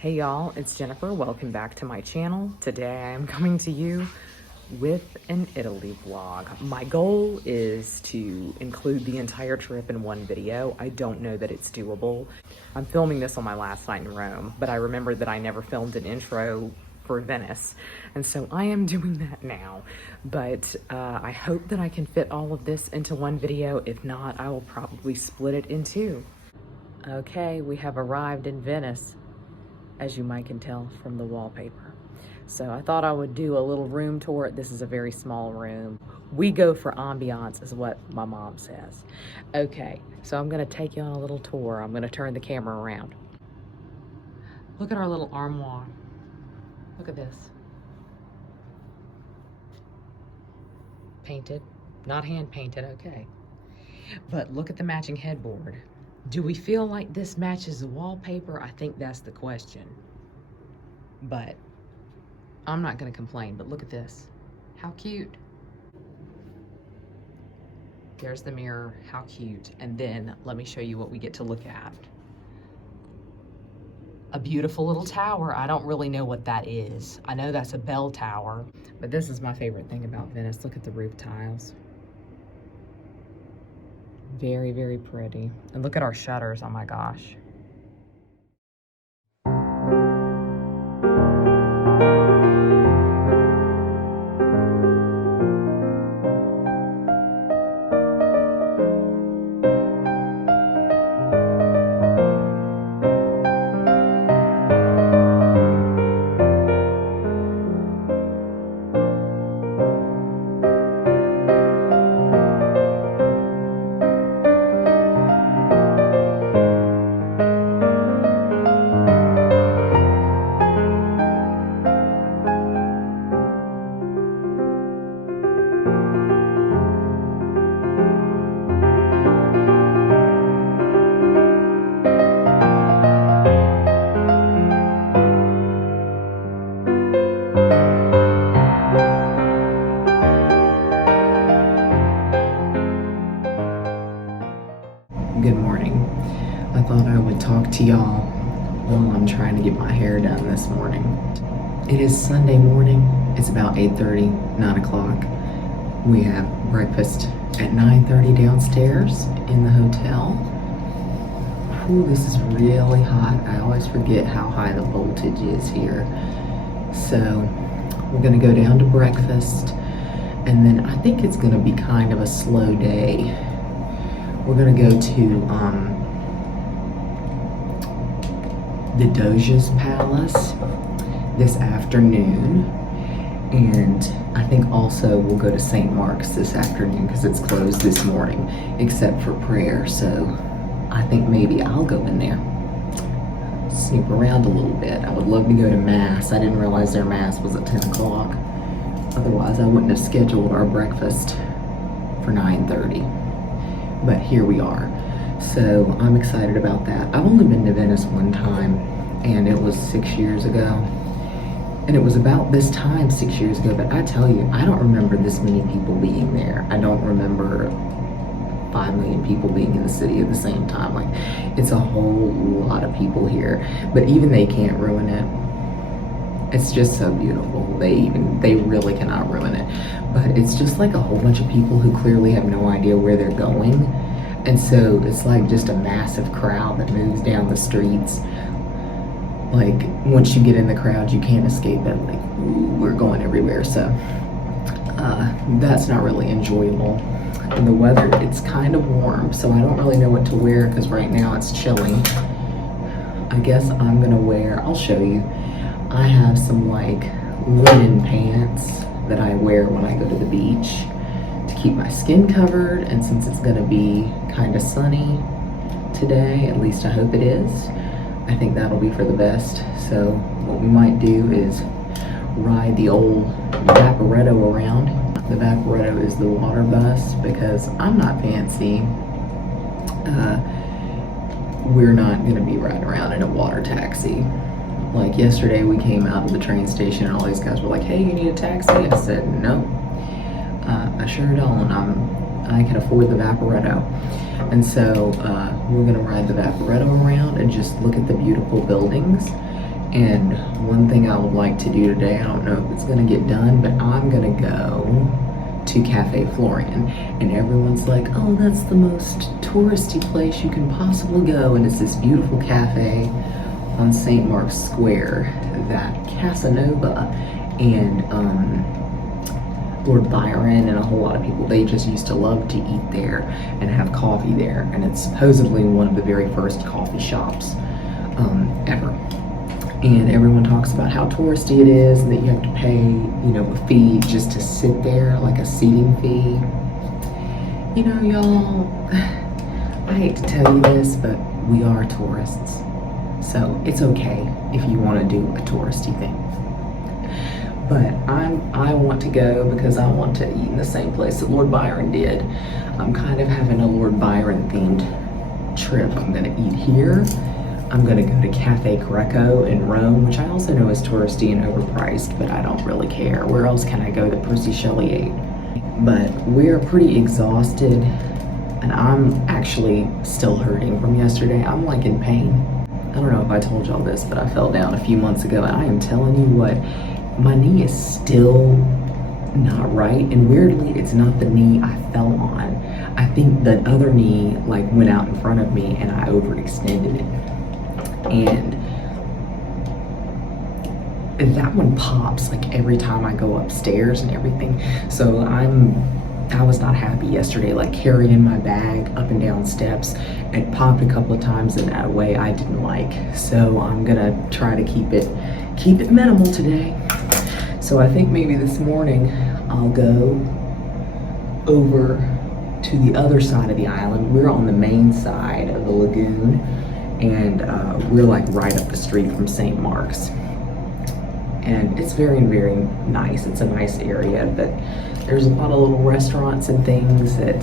Hey y'all, it's Jennifer. Welcome back to my channel. Today I am coming to you with an Italy vlog. My goal is to include the entire trip in one video. I don't know that it's doable. I'm filming this on my last night in Rome, but I remembered that I never filmed an intro for Venice, and so I am doing that now. But I hope that I can fit all of this into one video. If not, I will probably split it in two. Okay, we have arrived in Venice, as you might can tell from the wallpaper. So I thought I would do a little room tour. This is a very small room. We go for ambiance is what my mom says. Okay, so I'm gonna take you on a little tour. I'm gonna turn the camera around. Look at our little armoire. Look at this. Painted, not hand painted, okay. But look at the matching headboard. Do we feel like this matches the wallpaper? I think that's the question. But I'm not gonna complain, but look at this. How cute. There's the mirror, how cute. And then let me show you what we get to look at. A beautiful little tower. I don't really know what that is. I know that's a bell tower, but this is my favorite thing about Venice. Look at the roof tiles. Very, very pretty. And look at our shutters, oh my gosh. Good morning. I thought I would talk to y'all while I'm trying to get my hair done this morning. It is Sunday morning. It's about 8:30, 9 o'clock. We have breakfast at 9:30 downstairs in the hotel. Ooh, this is really hot. I always forget how high the voltage is here. So we're gonna go down to breakfast, and then I think it's gonna be kind of a slow day. We're gonna go to the Doge's Palace this afternoon, and I think also we'll go to St. Mark's this afternoon because it's closed this morning except for prayer. So I think maybe I'll go in there, snoop around a little bit. I would love to go to Mass. I didn't realize their Mass was at 10 o'clock. Otherwise I wouldn't have scheduled our breakfast for 9:30. But here we are. So I'm excited about that. I've only been to Venice one time, and it was 6 years ago. And it was about this time 6 years ago, but I tell you, I don't remember this many people being there. I don't remember 5 million people being in the city at the same time. Like, it's a whole lot of people here, but even they can't ruin it. It's just so beautiful. They really cannot ruin it. But it's just like a whole bunch of people who clearly have no idea where they're going. And so it's like just a massive crowd that moves down the streets. Like, once you get in the crowd, you can't escape it. Like, ooh, we're going everywhere. So that's not really enjoyable. And the weather, it's kind of warm, so I don't really know what to wear because right now it's chilly. I guess I'm gonna wear, I'll show you. I have some like linen pants that I wear when I go to the beach to keep my skin covered, and since it's gonna be kind of sunny today, at least I hope it is, I think that'll be for the best. So what we might do is ride the old Vaporetto around. The Vaporetto is the water bus because I'm not fancy. We're not gonna be riding around in a water taxi. Like yesterday we came out of the train station and all these guys were like, hey, you need a taxi? I said, no, I sure don't. I can afford the Vaporetto. And so we're gonna ride the Vaporetto around and just look at the beautiful buildings And one thing I would like to do today, I don't know if it's gonna get done, but I'm gonna go to Cafe Florian. And everyone's like, oh, that's the most touristy place you can possibly go. And it's this beautiful cafe on St. Mark's Square that Casanova and Lord Byron and a whole lot of people, they just used to love to eat there and have coffee there. And it's supposedly one of the very first coffee shops ever. And everyone talks about how touristy it is and that you have to pay, you know, a fee just to sit there, like a seating fee. You know, y'all, I hate to tell you this, but we are tourists. So it's okay if you want to do a touristy thing. But I want to go because I want to eat in the same place that Lord Byron did. I'm kind of having a Lord Byron themed trip. I'm gonna eat here. I'm gonna go to Cafe Greco in Rome, which I also know is touristy and overpriced, but I don't really care. Where else can I go that Percy Shelley ate? But we're pretty exhausted, and I'm actually still hurting from yesterday. I'm like in pain. I don't know if I told y'all this, but I fell down a few months ago, and I am telling you what, my knee is still not right, and weirdly, it's not the knee I fell on. I think the other knee like went out in front of me, and I overextended it. And that one pops like every time I go upstairs and everything. So I was not happy yesterday, like carrying my bag up and down steps. It popped a couple of times in a way I didn't like. So I'm gonna try to keep it minimal today. So I think maybe this morning I'll go over to the other side of the island. We're on the main side of the lagoon, and we're like right up the street from St. Mark's. And it's very, very nice. It's a nice area, but there's a lot of little restaurants and things that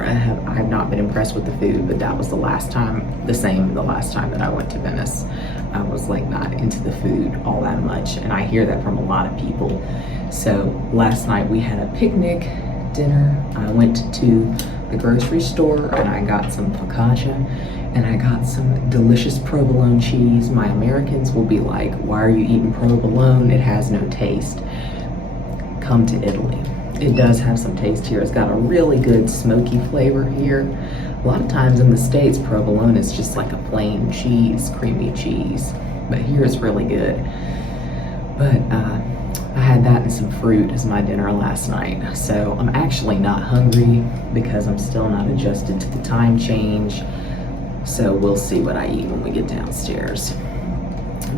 I have not been impressed with the food, but that was the last time that I went to Venice. I was like not into the food all that much, and I hear that from a lot of people. So last night we had a picnic dinner. I went to the grocery store and I got some focaccia and I got some delicious provolone cheese. My Americans will be like, why are you eating provolone? It has no taste. Come to Italy. It does have some taste here. It's got a really good smoky flavor here. A lot of times in the States, provolone is just like a plain cheese, creamy cheese. But here it's really good. But I had that and some fruit as my dinner last night. So I'm actually not hungry because I'm still not adjusted to the time change. So we'll see what I eat when we get downstairs.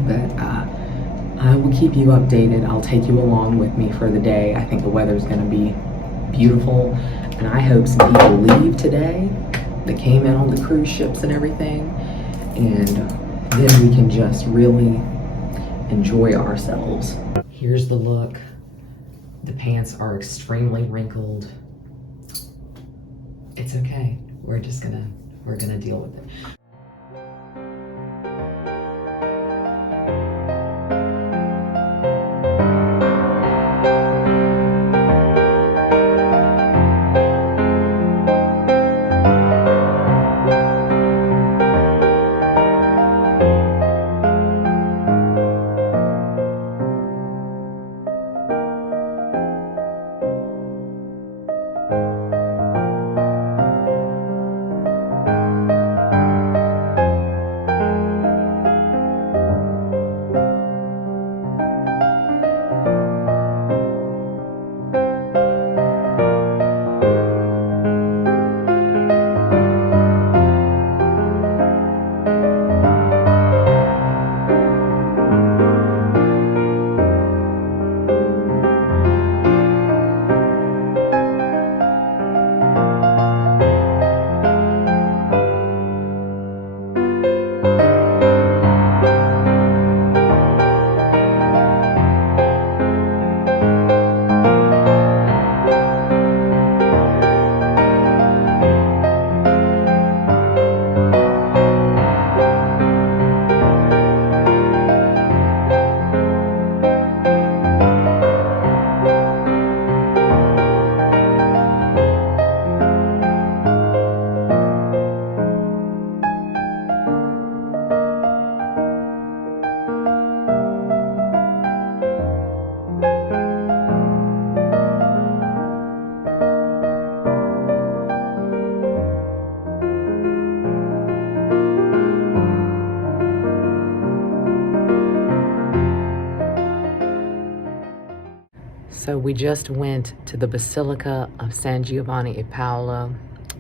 But I will keep you updated. I'll take you along with me for the day. I think the weather's gonna be beautiful. And I hope some people leave today that came in on the cruise ships and everything. And then we can just really enjoy ourselves. Here's the look. The pants are extremely wrinkled. It's okay. We're gonna deal with it. So we just went to the Basilica of San Giovanni e Paolo,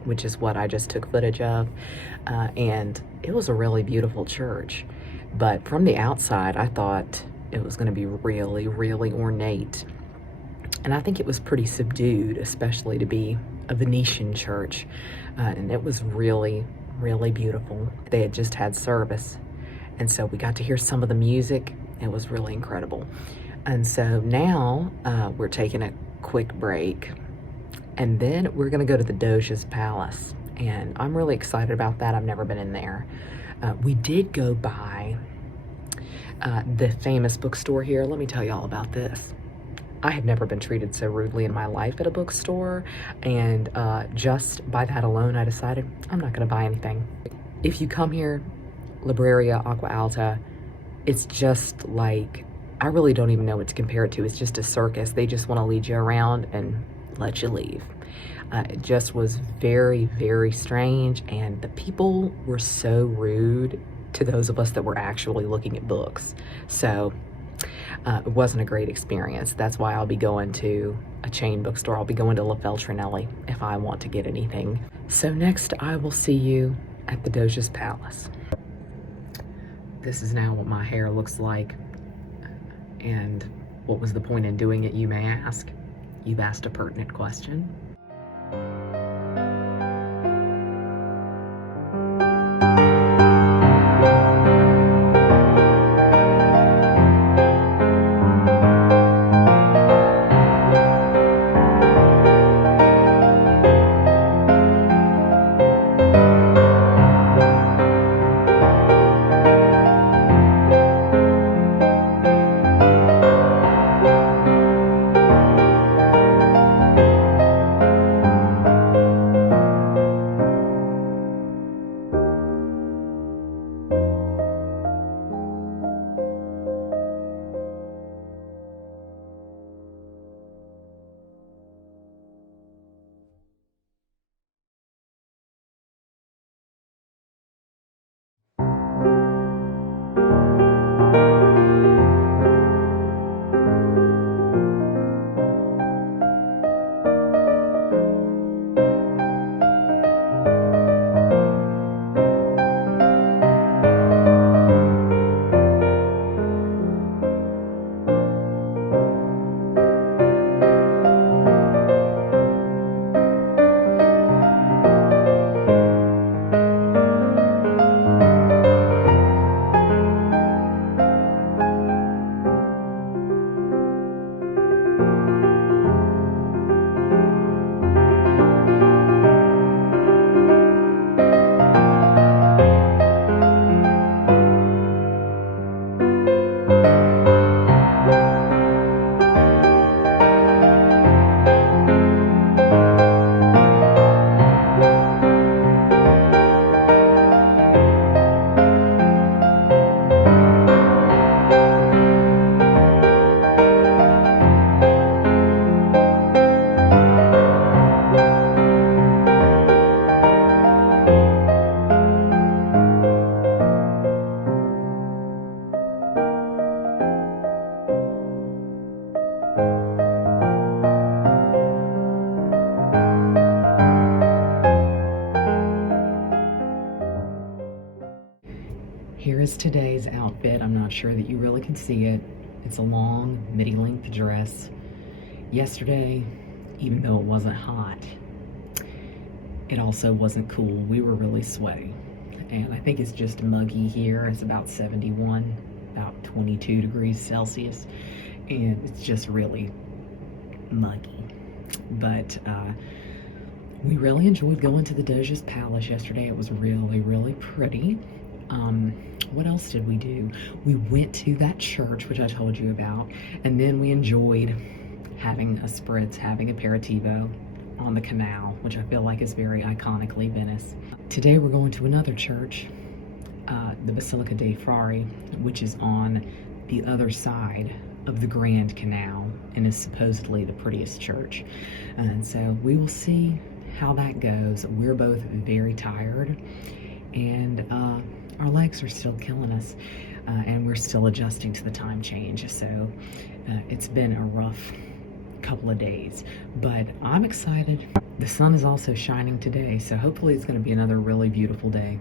which is what I just took footage of, and it was a really beautiful church. But from the outside, I thought it was going to be really, really ornate. And I think it was pretty subdued, especially to be a Venetian church. And it was really, really beautiful. They had just had service. And so we got to hear some of the music. It was really incredible. And so now we're taking a quick break. And then we're going to go to the Doge's Palace. And I'm really excited about that. I've never been in there. We did go by the famous bookstore here. Let me tell you all about this. I have never been treated so rudely in my life at a bookstore, and just by that alone, I decided I'm not going to buy anything. If you come here, Libreria Acqua Alta, it's just like, I really don't even know what to compare it to. It's just a circus. They just want to lead you around and let you leave. It just was very, very strange, and the people were so rude to those of us that were actually looking at books. So it wasn't a great experience. That's why I'll be going to a chain bookstore. I'll be going to La Feltrinelli if I want to get anything. So next I will see you at the Doge's Palace. This is now what my hair looks like. And what was the point in doing it, you may ask? You've asked a pertinent question. Here is today's outfit. I'm not sure that you really can see it. It's a long midi-length dress. Yesterday, even though it wasn't hot, it also wasn't cool. We were really sweaty. And I think it's just muggy here. It's about 71, about 22 degrees Celsius. And it's just really muggy. But we really enjoyed going to the Doge's Palace yesterday. It was really, really pretty. What else did we do? We went to that church, which I told you about, and then we enjoyed having a spritz, having aperitivo on the canal, which I feel like is very iconically Venice. Today we're going to another church, the Basilica dei Frari, which is on the other side of the Grand Canal and is supposedly the prettiest church. And so we will see how that goes. We're both very tired, and our legs are still killing us, and we're still adjusting to the time change. So it's been a rough couple of days, but I'm excited. The sun is also shining today, so hopefully it's going to be another really beautiful day.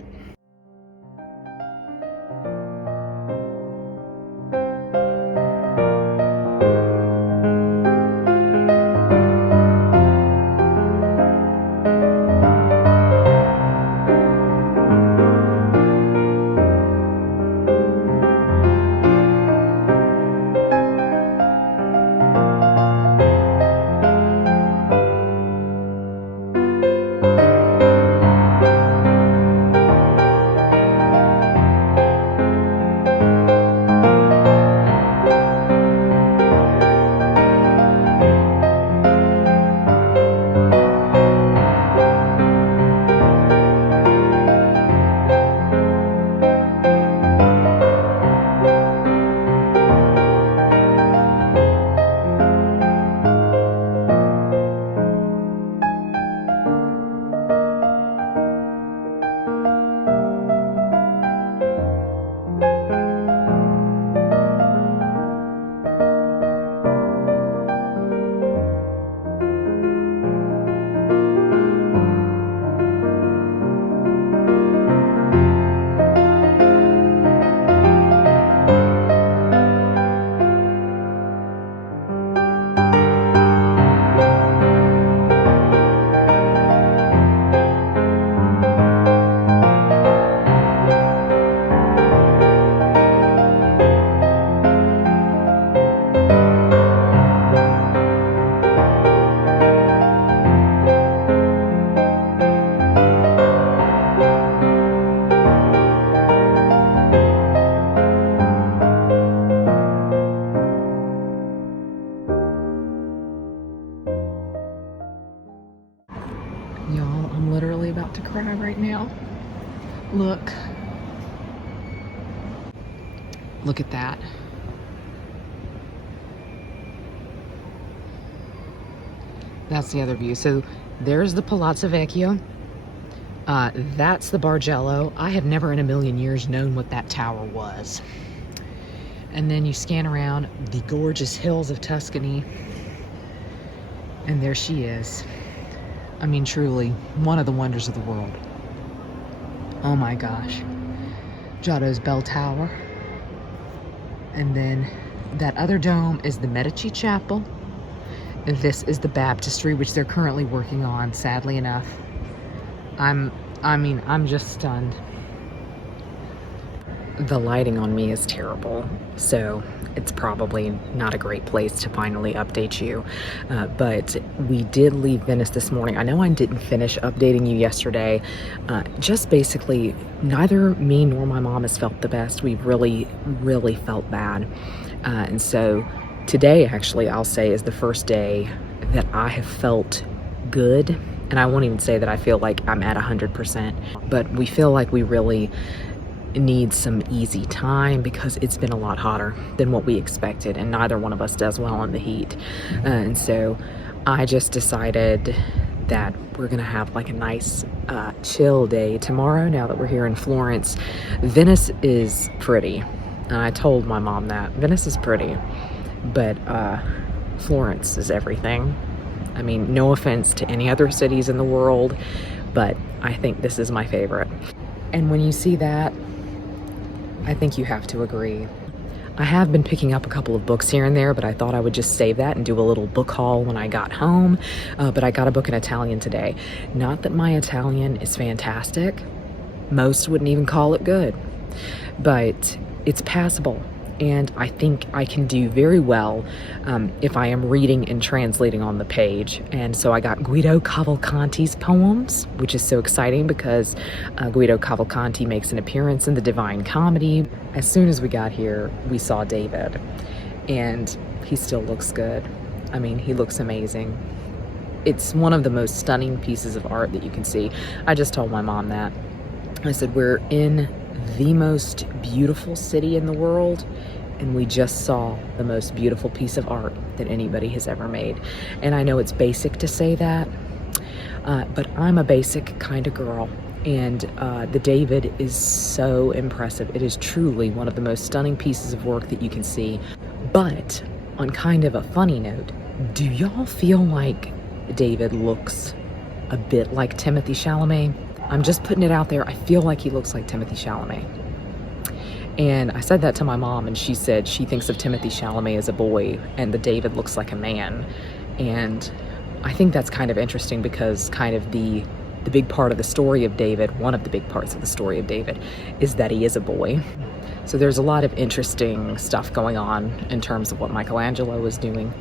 Y'all, I'm literally about to cry right now. Look. Look at that. That's the other view. So there's the Palazzo Vecchio. That's the Bargello. I have never in a million years known what that tower was. And then you scan around the gorgeous hills of Tuscany. And there she is. I mean, truly, one of the wonders of the world. Oh my gosh. Giotto's bell tower. And then that other dome is the Medici Chapel. And this is the baptistry, which they're currently working on, sadly enough. I'm just stunned. The lighting on me is terrible, so it's probably not a great place to finally update you. But we did leave Venice this morning. I know I didn't finish updating you yesterday. Just basically, neither me nor my mom has felt the best. We really, really felt bad. And so today, actually, I'll say is the first day that I have felt good. And I won't even say that I feel like I'm at 100%, but we feel like we really need some easy time because it's been a lot hotter than what we expected, and neither one of us does well in the heat. And so I just decided that we're gonna have like a nice chill day tomorrow now that we're here in Florence. Venice is pretty, and I told my mom that Venice is pretty, but Florence is everything. I mean, no offense to any other cities in the world, but I think this is my favorite. And when you see that, I think you have to agree. I have been picking up a couple of books here and there, but I thought I would just save that and do a little book haul when I got home. But I got a book in Italian today. Not that my Italian is fantastic. Most wouldn't even call it good. But it's passable. And I think I can do very well if I am reading and translating on the page. And so I got Guido Cavalcanti's poems, which is so exciting because Guido Cavalcanti makes an appearance in the Divine Comedy. As soon as we got here, we saw David, and he still looks good. I mean, he looks amazing. It's one of the most stunning pieces of art that you can see. I just told my mom that. I said, we're in the most beautiful city in the world, and we just saw the most beautiful piece of art that anybody has ever made. And I know it's basic to say that, but I'm a basic kind of girl, and the David is so impressive. It is truly one of the most stunning pieces of work that you can see. But on kind of a funny note, Do y'all feel like David looks a bit like Timothy Chalamet? I'm just putting it out there. I feel like he looks like Timothy Chalamet. And I said that to my mom, and she said she thinks of Timothy Chalamet as a boy, and the David looks like a man. And I think that's kind of interesting because kind of the big part of the story of David, one of the big parts of the story of David, is that he is a boy. So there's a lot of interesting stuff going on in terms of what Michelangelo was doing.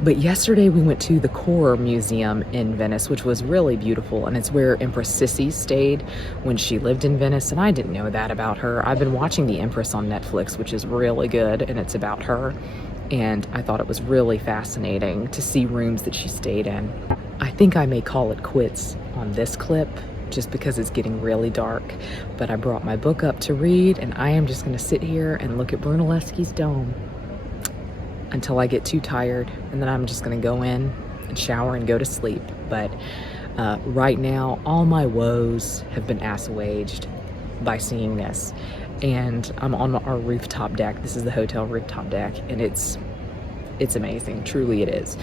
But yesterday we went to the Core Museum in Venice, which was really beautiful, and it's where Empress Sissi stayed when she lived in Venice, and I didn't know that about her. I've been watching The Empress on Netflix, which is really good, and it's about her, and I thought it was really fascinating to see rooms that she stayed in. I think I may call it quits on this clip, just because it's getting really dark, but I brought my book up to read, and I am just going to sit here and look at Brunelleschi's dome until I get too tired, and then I'm just gonna go in and shower and go to sleep. But right now, all my woes have been assuaged by seeing this. And I'm on our rooftop deck. This is the hotel rooftop deck, and it's amazing. Truly it is.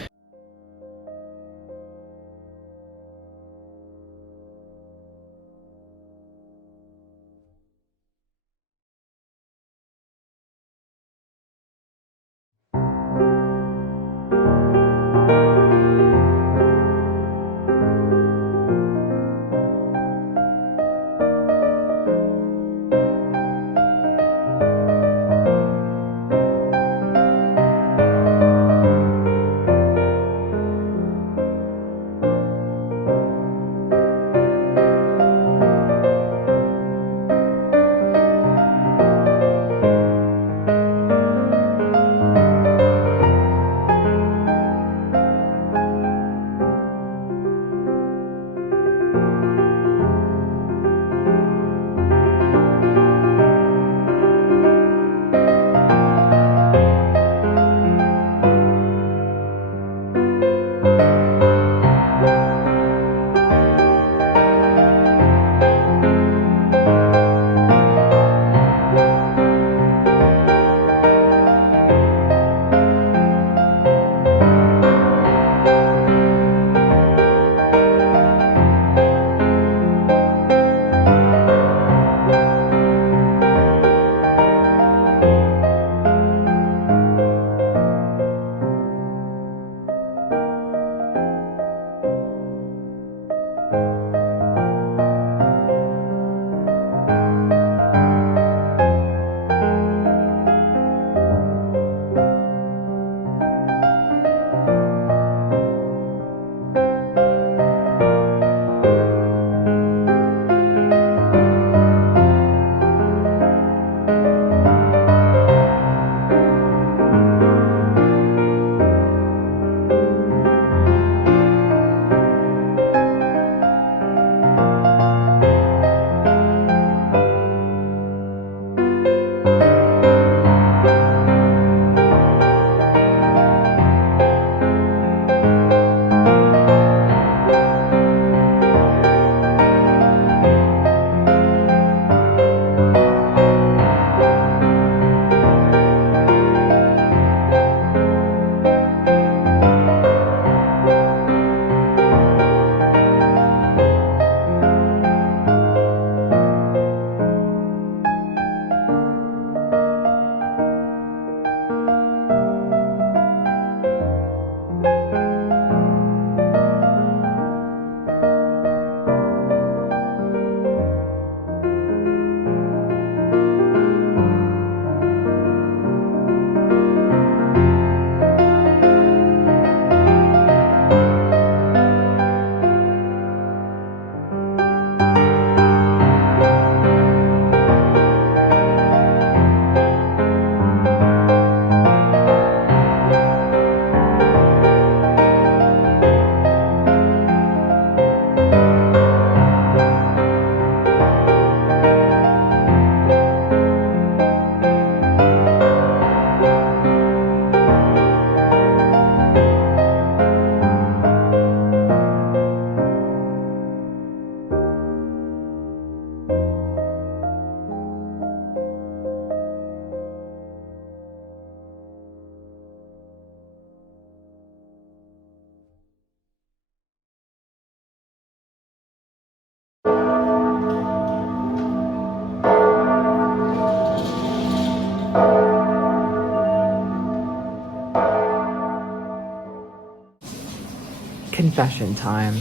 confession time.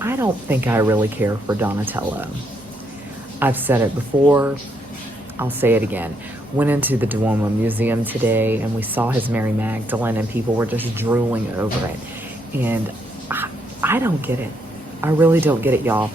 I don't think I really care for Donatello. I've said it before, I'll say it again. Went into the Duomo Museum today and we saw his Mary Magdalene and people were just drooling over it. And I don't get it. I really don't get it, y'all.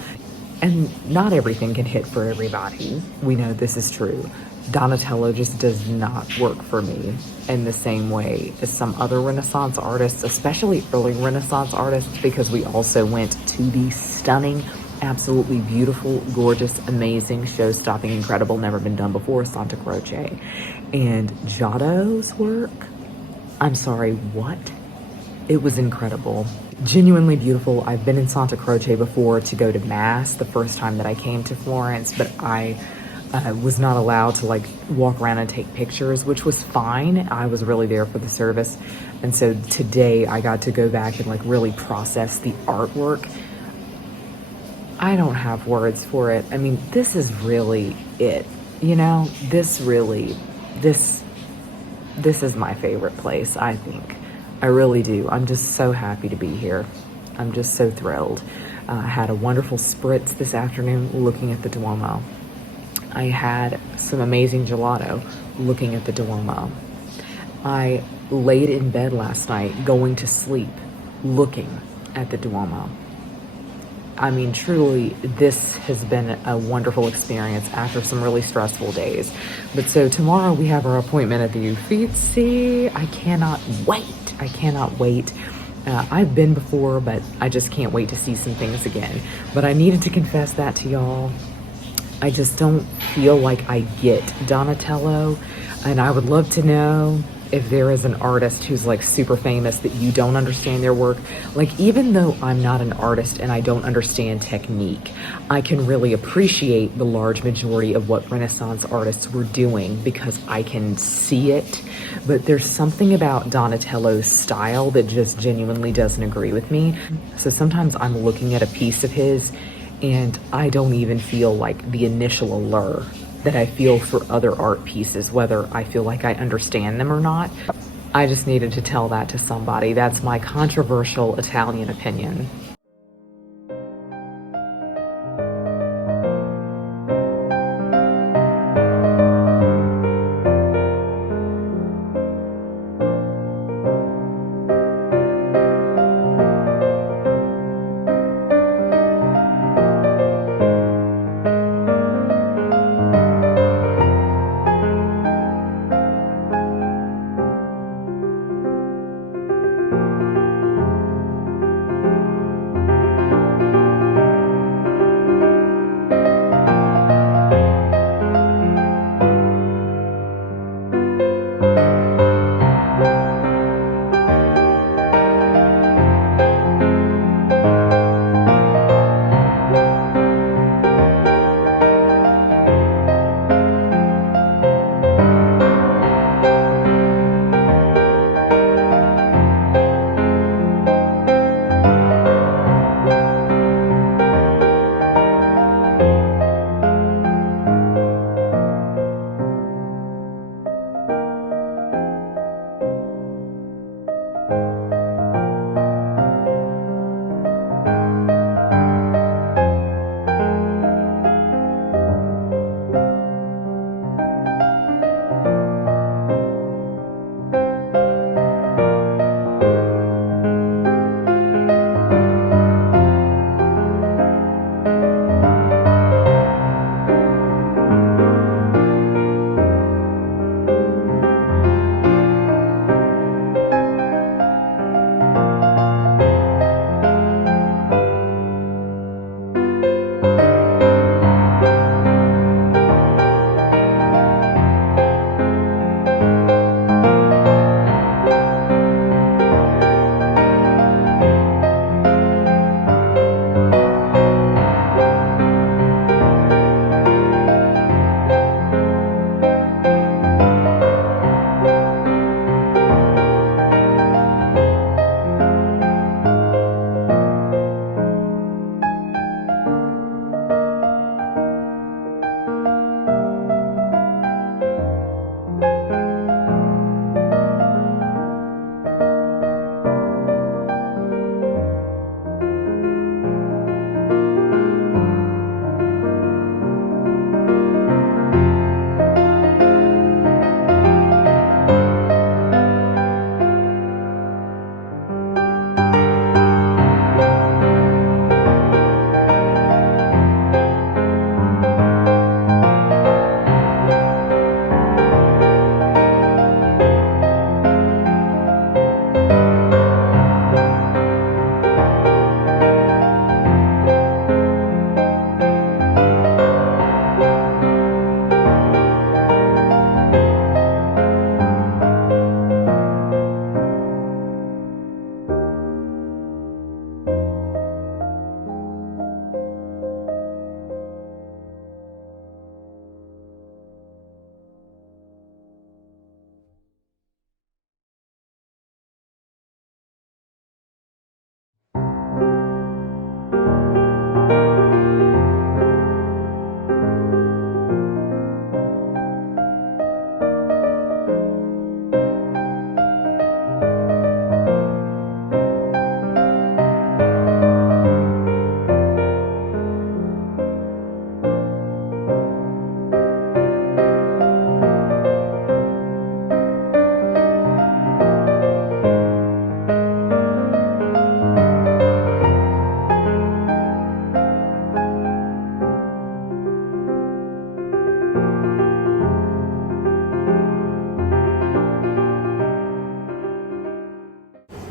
And not everything can hit for everybody. We know this is true. Donatello just does not work for me in the same way as some other Renaissance artists, especially early Renaissance artists, because we also went to the stunning, absolutely beautiful, gorgeous, amazing, show-stopping, incredible, never been done before, Santa Croce. And Giotto's work, I'm sorry, what? It was incredible. Genuinely beautiful. I've been in Santa Croce before to go to Mass the first time that I came to Florence, but I was not allowed to like walk around and take pictures, which was fine. I was really there for the service. And so today I got to go back and like really process the artwork. I don't have words for it. I mean, this is really it, you know, this is my favorite place, I think. I really do. I'm just so happy to be here. I'm just so thrilled. I had a wonderful spritz this afternoon looking at the Duomo. I had some amazing gelato looking at the Duomo. I laid in bed last night going to sleep looking at the Duomo. I mean, truly, this has been a wonderful experience after some really stressful days. But so tomorrow we have our appointment at the Uffizi. I cannot wait. I cannot wait. I've been before, but I just can't wait to see some things again. But I needed to confess that to y'all. I just don't feel like I get Donatello, and I would love to know if there is an artist who's like super famous that you don't understand their work. Like, even though I'm not an artist and I don't understand technique, I can really appreciate the large majority of what Renaissance artists were doing because I can see it. But there's something about Donatello's style that just genuinely doesn't agree with me. So sometimes I'm looking at a piece of his and I don't even feel like the initial allure that I feel for other art pieces, whether I feel like I understand them or not. I just needed to tell that to somebody. That's my controversial Italian opinion.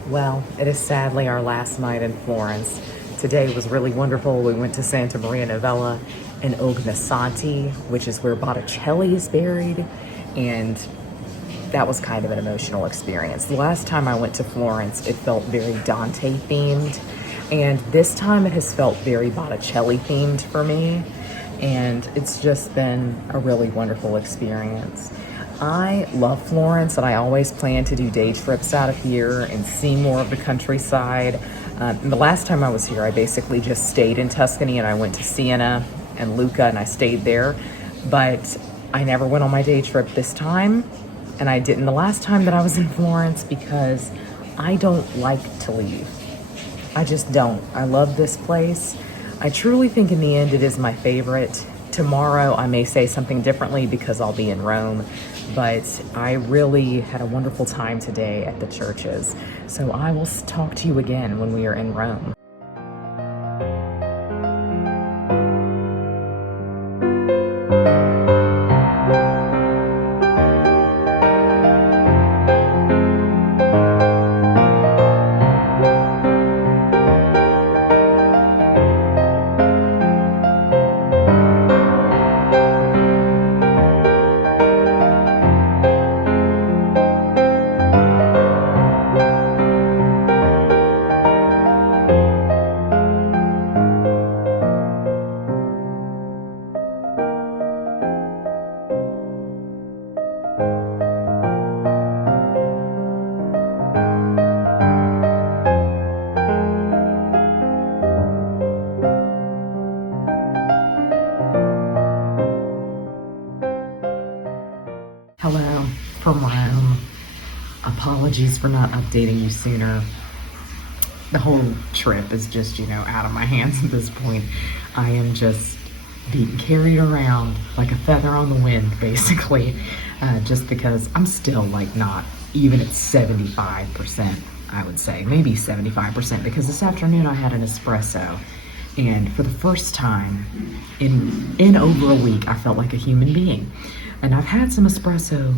Well, it is sadly our last night in Florence. Today was really wonderful. We went to Santa Maria Novella and Ognissanti, which is where Botticelli is buried, and that was kind of an emotional experience. The last time I went to Florence, it felt very Dante themed, and this time it has felt very Botticelli themed for me, and it's just been a really wonderful experience. I love Florence, and I always plan to do day trips out of here and see more of the countryside. The last time I was here, I basically just stayed in Tuscany, and I went to Siena and Lucca, and I stayed there. But I never went on my day trip this time, and I didn't the last time that I was in Florence because I don't like to leave. I just don't. I love this place. I truly think in the end it is my favorite. Tomorrow I may say something differently because I'll be in Rome, but I really had a wonderful time today at the churches. So I will talk to you again when we are in Rome. Hello from Rome. Apologies for not updating you sooner. The whole trip is just, out of my hands at this point. I am just being carried around like a feather on the wind, basically, just because I'm still not even at 75%, I would say, maybe 75%, because this afternoon I had an espresso, and for the first time in over a week, I felt like a human being. And I've had some espresso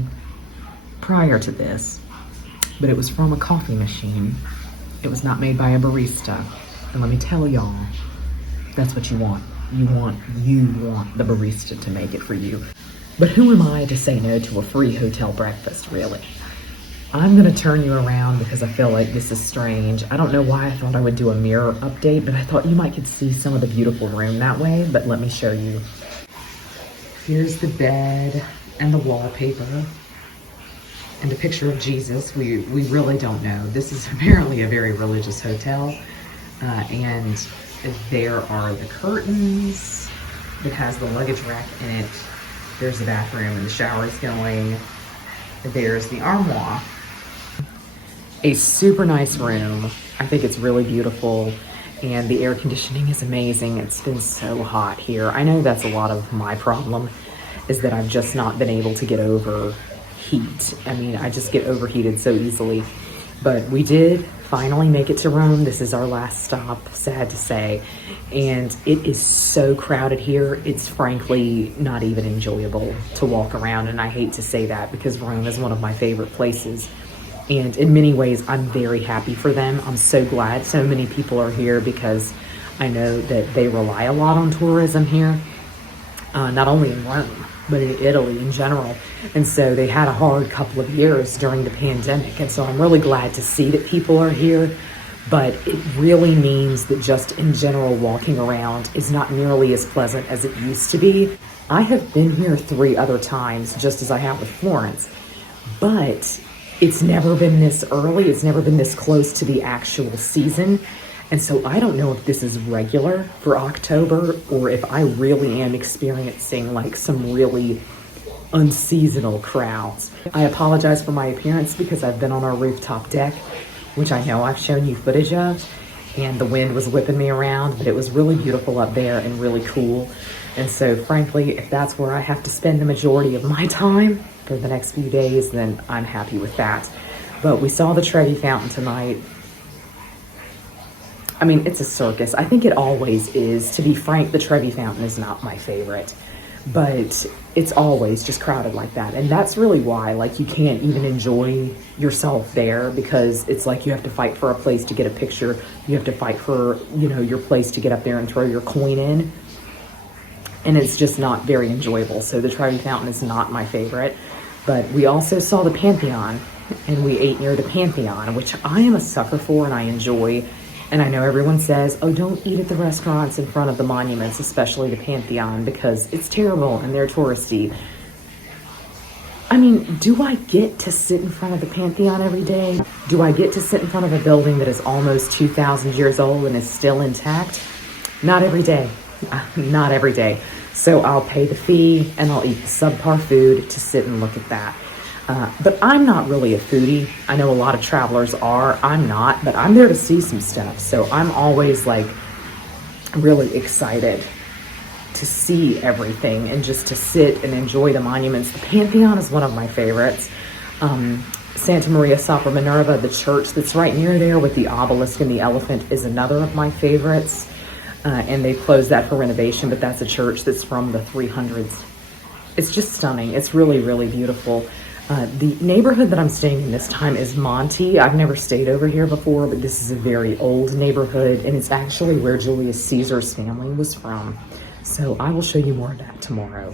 prior to this, but it was from a coffee machine. It was not made by a barista. And let me tell y'all, that's what you want. You want the barista to make it for you. But who am I to say no to a free hotel breakfast, really? I'm gonna turn you around because I feel like this is strange. I don't know why I thought I would do a mirror update, but I thought you might could see some of the beautiful room that way, but let me show you. Here's the bed and the wallpaper and a picture of Jesus. We really don't know. This is apparently a very religious hotel, and there are the curtains. It has the luggage rack in it. There's the bathroom and the shower's going. There's the armoire. A super nice room. I think it's really beautiful, and the air conditioning is amazing. It's been so hot here. I know that's a lot of my problem, is that I've just not been able to get over heat. I mean, I just get overheated so easily. But we did finally make it to Rome. This is our last stop, sad to say. And it is so crowded here, it's frankly not even enjoyable to walk around. And I hate to say that because Rome is one of my favorite places. And in many ways, I'm very happy for them. I'm so glad so many people are here because I know that they rely a lot on tourism here, not only in Rome, but in Italy in general. And so they had a hard couple of years during the pandemic. And so I'm really glad to see that people are here, but it really means that just in general, walking around is not nearly as pleasant as it used to be. I have been here 3 other times, just as I have with Florence, but it's never been this early. It's never been this close to the actual season. And so I don't know if this is regular for October or if I really am experiencing some really unseasonal crowds. I apologize for my appearance because I've been on our rooftop deck, which I know I've shown you footage of, and the wind was whipping me around, but it was really beautiful up there and really cool. And so frankly, if that's where I have to spend the majority of my time for the next few days, then I'm happy with that. But we saw the Trevi Fountain tonight. I mean, it's a circus. I think it always is. To be frank, the Trevi Fountain is not my favorite. but it's always just crowded like that. And that's really why, like, you can't even enjoy yourself there, because it's like you have to fight for a place to get a picture. You have to fight for, you know, your place to get up there and throw your coin in. And it's just not very enjoyable. So the Trevi Fountain is not my favorite. But we also saw the Pantheon, and we ate near the Pantheon, which I am a sucker for and I enjoy. And I know everyone says, oh, don't eat at the restaurants in front of the monuments, especially the Pantheon, because it's terrible and they're touristy. I mean, do I get to sit in front of the Pantheon every day? Do I get to sit in front of a building that is almost 2,000 years old and is still intact? Not every day. Not every day. So I'll pay the fee and I'll eat the subpar food to sit and look at that. But I'm not really a foodie. I know a lot of travelers are. I'm not, but I'm there to see some stuff. So I'm always like really excited to see everything and just to sit and enjoy the monuments. The Pantheon is one of my favorites. Santa Maria Sopra Minerva, the church that's right near there with the obelisk and the elephant, is another of my favorites. And they closed that for renovation, but that's a church that's from the 300s. It's just stunning. It's really, really beautiful. The neighborhood that I'm staying in this time is Monte. I've never stayed over here before, but this is a very old neighborhood, and it's actually where Julius Caesar's family was from. So I will show you more of that tomorrow.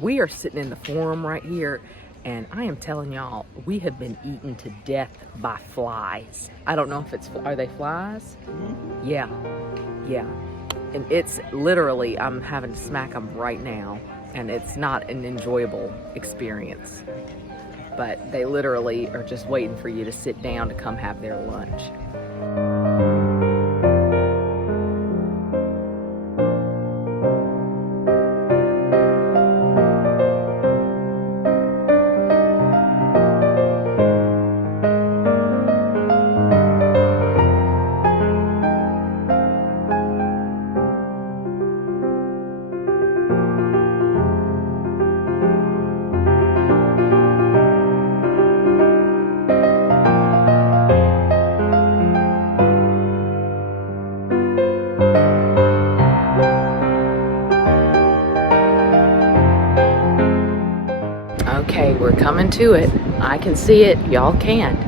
We are sitting in the forum right here, and I am telling y'all, we have been eaten to death by flies. I don't know if it's, are they flies? Mm-hmm. Yeah. And it's literally, I'm having to smack them right now, and it's not an enjoyable experience. But they literally are just waiting for you to sit down to come have their lunch. Okay, we're coming to it. I can see it, y'all can't.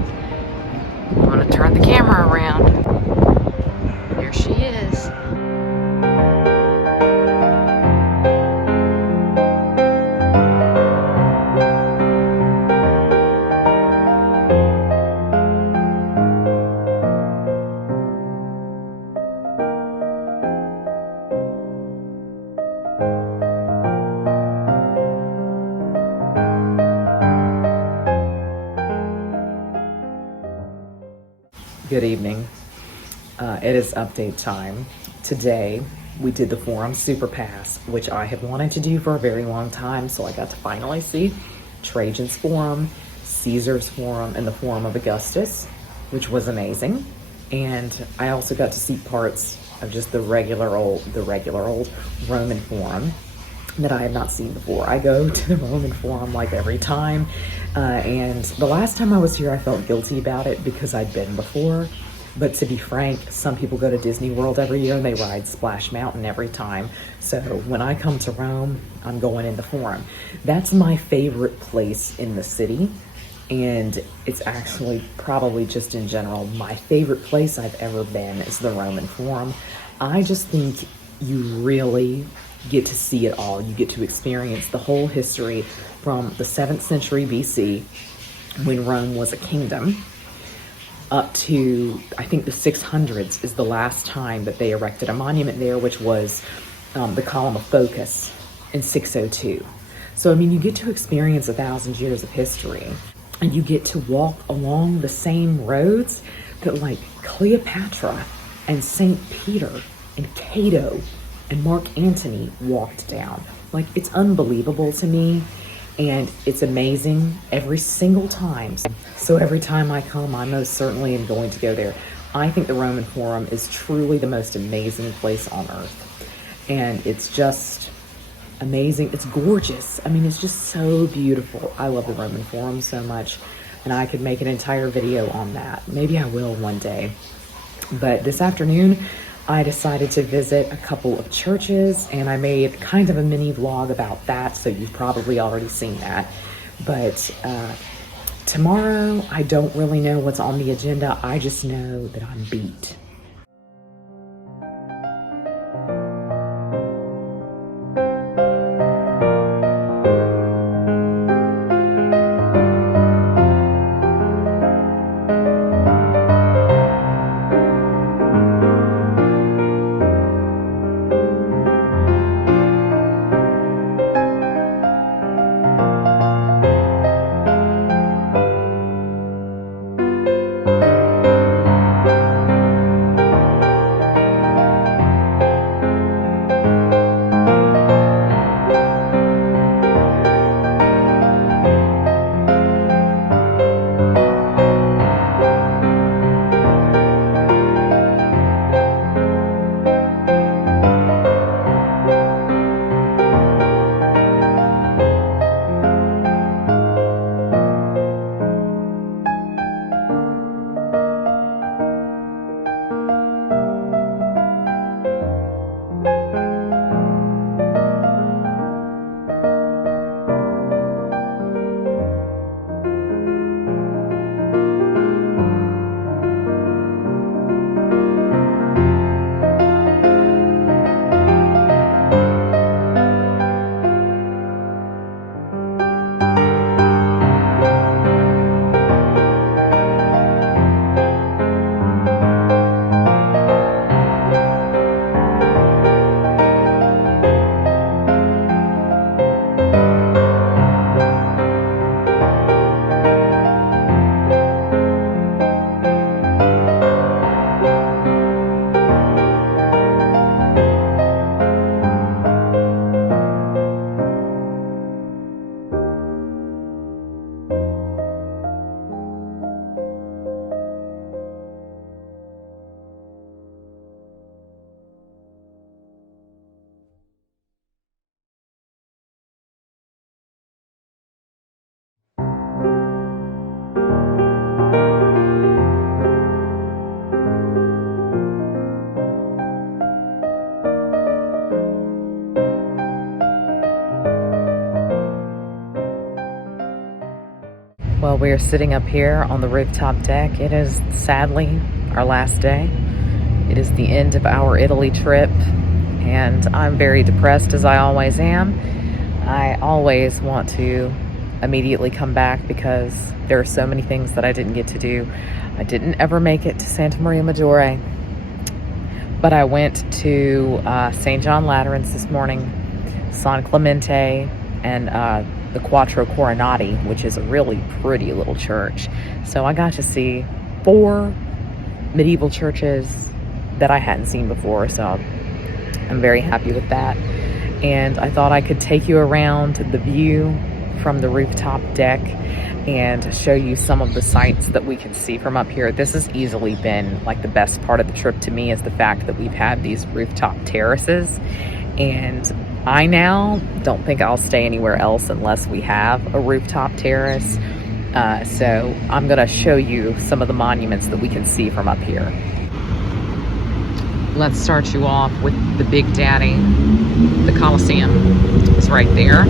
I'm gonna turn the camera around. Here she is. Good evening. It is update time. Today, we did the Forum Super Pass, which I have wanted to do for a very long time, so I got to finally see Trajan's Forum, Caesar's Forum, and the Forum of Augustus, which was amazing. And I also got to see parts of just the regular old Roman Forum that I had not seen before. I go to the Roman Forum like every time, and the last time I was here I felt guilty about it because I'd been before, but to be frank, some people go to Disney World every year and they ride Splash Mountain every time, so when I come to Rome, I'm going in the Forum. That's my favorite place in the city, and it's actually probably just in general my favorite place I've ever been is the Roman Forum. I just think you really get to see it all. You get to experience the whole history from the 7th century BC, when Rome was a kingdom, up to, I think, the 600s is the last time that they erected a monument there, which was the Column of Focus in 602. So, I mean, you get to experience 1,000 years of history, and you get to walk along the same roads that, like, Cleopatra and St. Peter and Cato and Mark Antony walked down. Like, it's unbelievable to me, and it's amazing every single time. So every time I come, I most certainly am going to go there. I think the Roman Forum is truly the most amazing place on earth, and it's just amazing. It's gorgeous. I mean, it's just so beautiful. I love the Roman Forum so much, and I could make an entire video on that. Maybe I will one day. But this afternoon, I decided to visit a couple of churches, and I made kind of a mini vlog about that, so you've probably already seen that. But tomorrow, I don't really know what's on the agenda. I just know that I'm beat. Well, we are sitting up here on the rooftop deck. It is sadly our last day. It is the end of our Italy trip, and I'm very depressed, as I always am. I always want to immediately come back because there are so many things that I didn't get to do. I didn't ever make it to Santa Maria Maggiore, but I went to St. John Lateran's this morning, San Clemente, and the Quattro Coronati, which is a really pretty little church. So I got to see 4 medieval churches that I hadn't seen before, so I'm very happy with that. And I thought I could take you around the view from the rooftop deck and show you some of the sights that we can see from up here. This has easily been like the best part of the trip to me, is the fact that we've had these rooftop terraces, and I now don't think I'll stay anywhere else unless we have a rooftop terrace. So I'm gonna show you some of the monuments that we can see from up here. Let's start you off with the Big Daddy. The Colosseum is right there.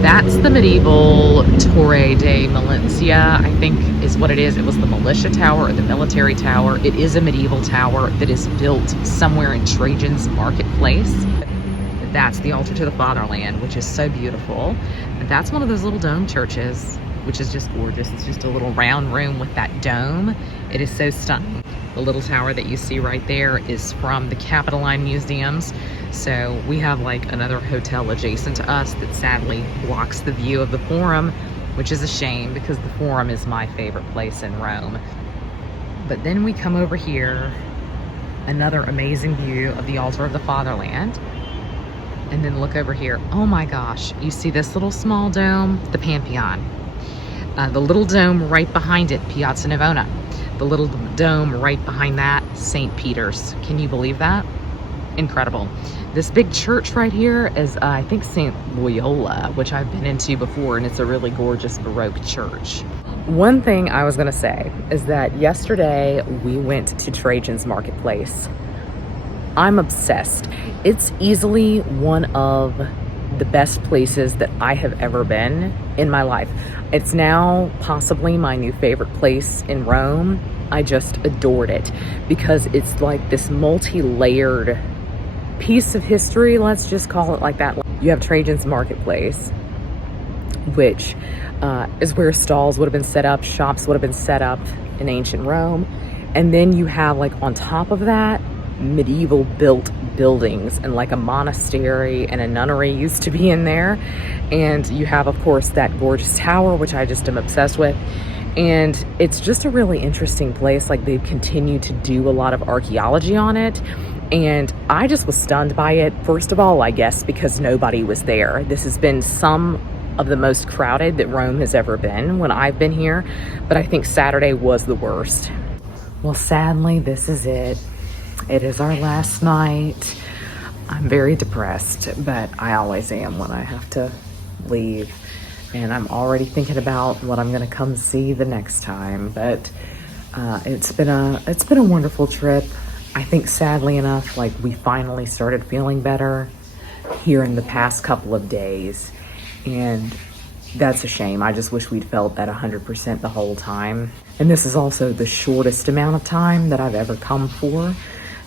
That's the medieval Torre de Milizia, I think is what it is. It was the militia tower or the military tower. It is a medieval tower that is built somewhere in Trajan's marketplace. That's the altar to the fatherland, which is so beautiful. And that's one of those little dome churches, which is just gorgeous. It's just a little round room with that dome. It is so stunning. The little tower that you see right there is from the Capitoline Museums. So we have like another hotel adjacent to us that sadly blocks the view of the Forum, which is a shame because the Forum is my favorite place in Rome. But then we come over here, another amazing view of the altar of the fatherland. And then look over here. Oh my gosh, you see this little small dome? The Pantheon. The little dome right behind it, Piazza Navona. The little dome right behind that, St. Peter's. Can you believe that? Incredible. This big church right here is, I think, St. Loyola, which I've been into before, and it's a really gorgeous Baroque church. One thing I was gonna say is that yesterday we went to Trajan's Marketplace. I'm obsessed. It's easily one of the best places that I have ever been in my life. It's now possibly my new favorite place in Rome. I just adored it because it's like this multi-layered piece of history, let's just call it like that. You have Trajan's Marketplace, which is where stalls would have been set up, shops would have been set up in ancient Rome. And then you have, like, on top of that, medieval built buildings, and like a monastery and a nunnery used to be in there. And you have, of course, that gorgeous tower, which I just am obsessed with. And it's just a really interesting place. Like, they've continued to do a lot of archaeology on it. And I just was stunned by it. First of all, I guess, because nobody was there. This has been some of the most crowded that Rome has ever been when I've been here. But I think Saturday was the worst. Well, sadly, this is it. It is our last night. I'm very depressed, but I always am when I have to leave. And I'm already thinking about what I'm gonna come see the next time. But it's been a wonderful trip. I think, sadly enough, like, we finally started feeling better here in the past couple of days. And that's a shame. I just wish we'd felt at 100% the whole time. And this is also the shortest amount of time that I've ever come for.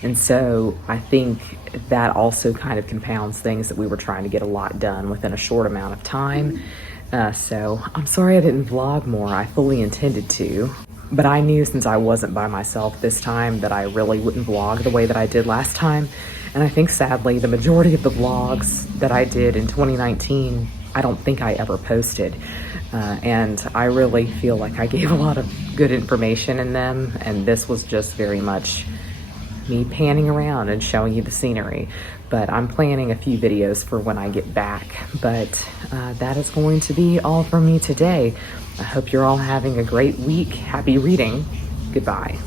And so I think that also kind of compounds things, that we were trying to get a lot done within a short amount of time. So I'm sorry I didn't vlog more. I fully intended to. But I knew, since I wasn't by myself this time, that I really wouldn't vlog the way that I did last time. And I think, sadly, the majority of the vlogs that I did in 2019, I don't think I ever posted. And I really feel like I gave a lot of good information in them. And this was just very much me panning around and showing you the scenery. But I'm planning a few videos for when I get back. But that is going to be all from me today. I hope you're all having a great week. Happy reading. Goodbye.